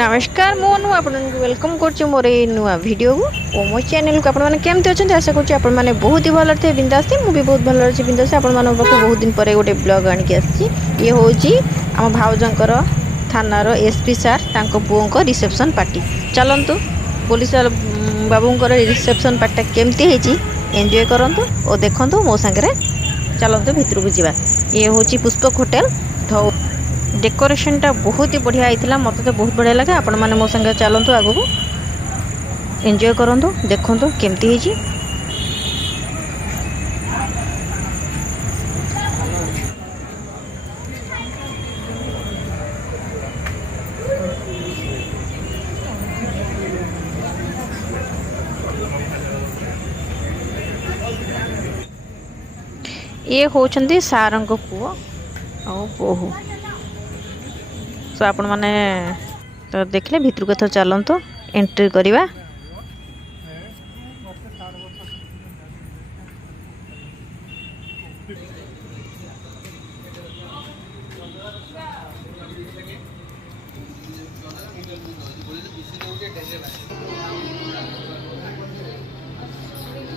नमस्कार मोनू आपन वेलकम कर मोर ये नुआ वीडियो को मो चैनल को आपने केमती अच्छा आशा करुँच आपने बहुत ही भल थे बिंदास थी मुझे बहुत भल अच्छी बिंदास आप बहुत दिन पर गोटे ब्लॉग आणिक ये हूँ आम भाउजर थानार एसपी सार पुओं को रिसेप्शन पार्टी चलतु पुलिस बाबूंर रिसेप्शन पार्टी केमती एंजॉय करंतु और देखंतु मो सांगे चलतु भितर को जावा। ये हूँ पुष्पक होटेल धौ डेकोरेशन टा बहुत ही बढ़िया होता मत तो बहुत बढ़िया लगे आपण मैंने मो संगे चलतु आग को एंजॉय करंतु देखंतु केमती है। ये होचंदी सारंग पुओ और बोहू तो आपण मैंने तो देखले भितर को चलतु एंट्री करवा।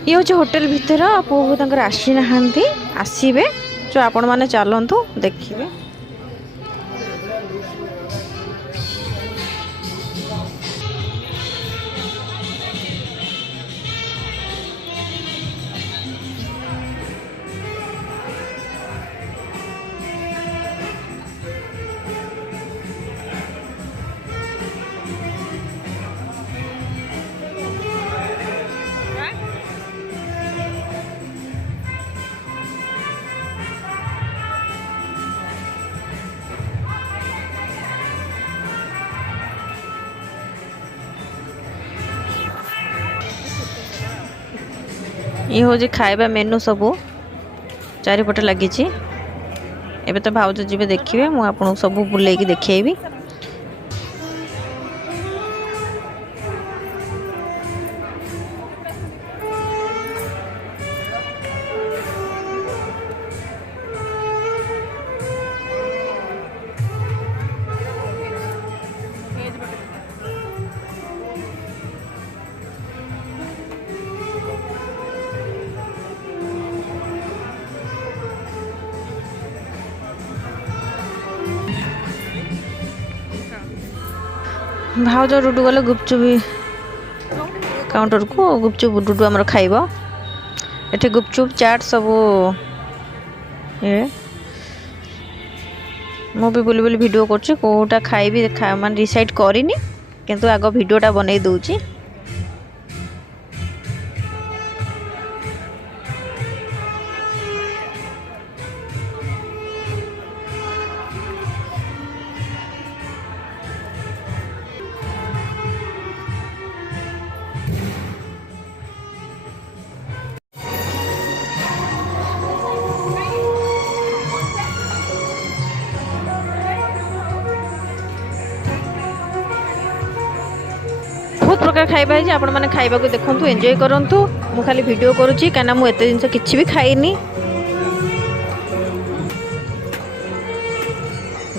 ये हूँ होटेल भितर पुओ को आसी ना आसवे जो आपण मैंने चलतु देखिए। ये हूँ खाଇବା मेनू सबू चारिपटे लगी एबे तो भाउज जी देखिए मुझे आपको सब बुलेकी देखी। भाउज डुडू गले गुपचुप काउंटर को गुपचुप डुडू आमर खाइब एठी गुपचुप चाट सब ये मु भी बुली बुली वीडियो करछि कोटा खाइबी मान डिसाइड करिनी किंतु आगो वीडियोटा बनै दउछि। बहुत प्रकार खाइबा है आपण माने खाइबा को देखंतु एंजॉय करंतु मु खाली वीडियो करूची काना मु एते जिंस किछि भी खाइनी।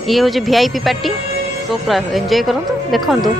ये हो जे वीआईपी पार्टी तो पूरा एंजॉय करंतु देखंतु।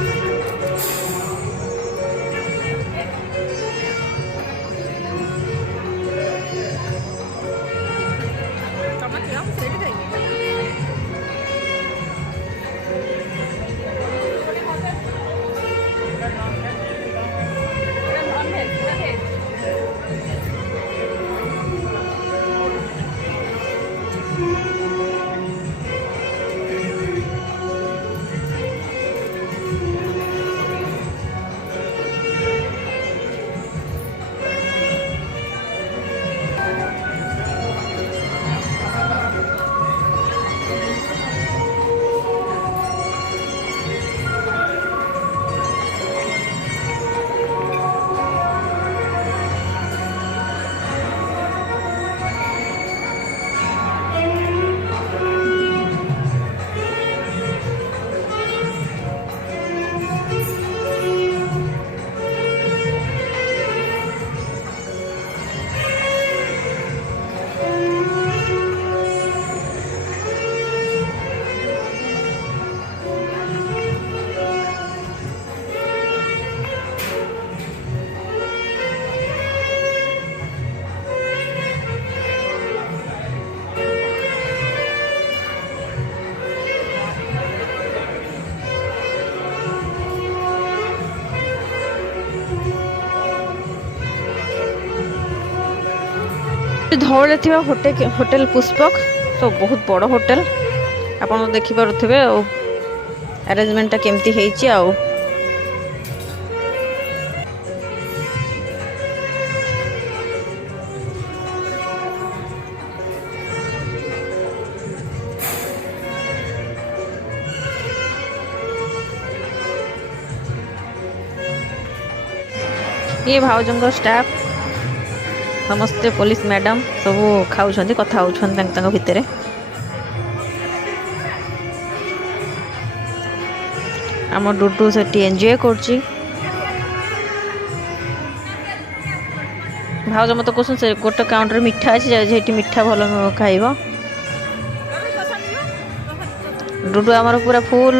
धौले थी होटेल पुष्पक तो बहुत बड़ होटेल आप देखिपे अरेंजमेंटा केमती है आउ ये भाउजों स्टाफ समस्ते पुलिस मैडम सब खाऊँ कथा हो भितर आम डुडू से एंजॉय कर भाउज मत कहूँ से गोटे काउंटर मिठा अच्छी मिठा भल खाइब डुडू आमर पूरा फुल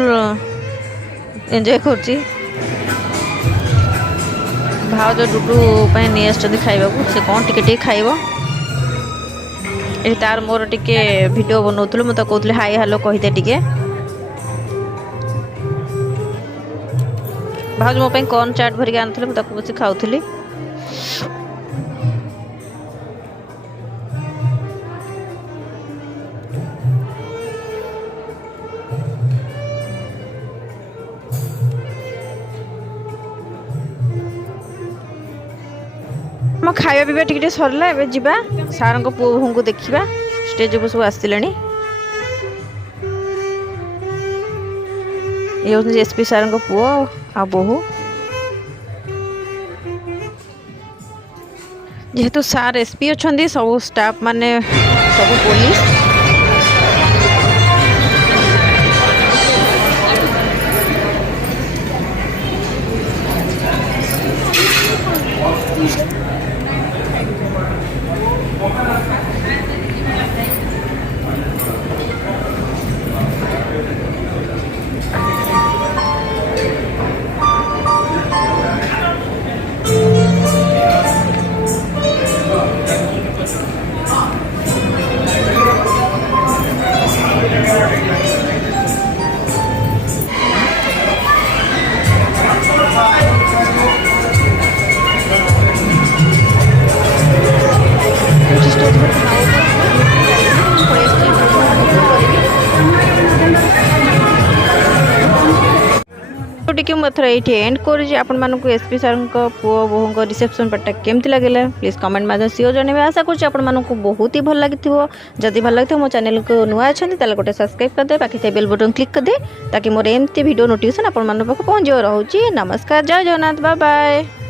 एंजॉय कर भाउज डुडू नहीं आस खाइबा से कौन टिके खाइब ये तार मोर टिके वीडियो बनाऊलु मत कहते हाई हेलो कहते टिके भाउज मो कौन चाट भरिक आनी मुझे बस खाऊली हम खाया पीवा टिके सरला एबे जिबा सार को पुओ बोहू को देखा स्टेज को सब आसले ये हूँ एसपी सार को पुओ आ बोहू जेहेतु सार एसपी अच्छा सब स्टाफ माने सब पुलिस टिके मुझे ये एंड कर एसपी सार पुओ बोहू रिसेप्शन पार्टा केमती लगे प्लीज कमेंट मध्य सिओ जनइबे आशा कर बहुत ही भल लगी जदि भल लगी मो चैनल को नुआ अच्छा गोटे सब्सक्राइब करदे बाकी बेल बटन क्लिक करदे ताकि मोर एमती वीडियो नोटिफिकेशन आप पहुँच रोचे नमस्कार जय जगन्नाथ बाय बाय।